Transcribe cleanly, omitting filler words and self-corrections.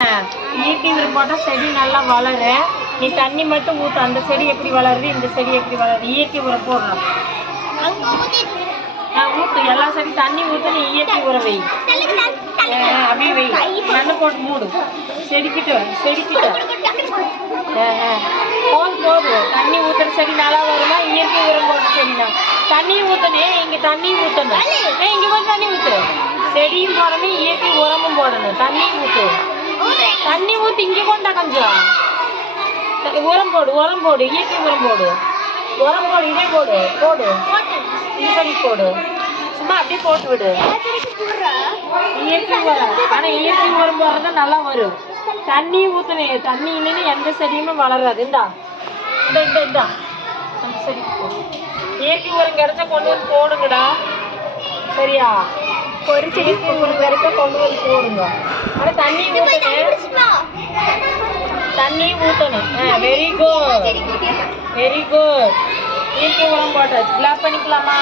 இயற்கை உரம் போட்டால் செடி நல்லா வளரும். நீ தண்ணி மட்டும் ஊற்று. அந்த செடி எப்படி வளருது, இந்த செடி எப்படி வளருது. இயற்கை உரம் போடுறோம். ஊற்று எல்லா செடி தண்ணி ஊற்று. நீ இயற்கை உரம் வை. அப்படியே வை. மண்ணை போட்டு மூடு. செடிக்கிட்ட போதும். தண்ணி ஊற்றுற செடி நல்லா வருமா? இயற்கை உரம் போட்ட செடினா தண்ணி ஊற்றணும். இங்கே தண்ணி ஊற்றணும். இங்கே கொஞ்சம் தண்ணி ஊற்று. செடியும் போடணும், இயற்கை உரமும் போடணும். தண்ணி ஊற்று. தண்ணி ஊற்றி இங்கே கொண்டா கொஞ்சம் உரம் போடு. இயற்கை உரம் போடு. இதே போடு. இந்த செடி போடு. சும்மா அப்படியே போட்டு விடு. இயற்கை உரம். ஆனால் இயற்கை உரம் போடுறதா நல்லா வரும். தண்ணி ஊற்றுனேன். தண்ணி இல்லைன்னு எந்த செடியுமே வளராது. இந்த செடி இயற்கை உரம் கிடைச்சா கொண்டு வந்து போடுங்கடா. சரியா? ஒரு செடி கிடைச்சா கொண்டு வந்து போடுங்க. ஆனால் தண்ணி ஊற்றணும். Very good. இயற்கை உரம் போட்டாச்சு. கிளாப் பண்ணிக்கலாமா?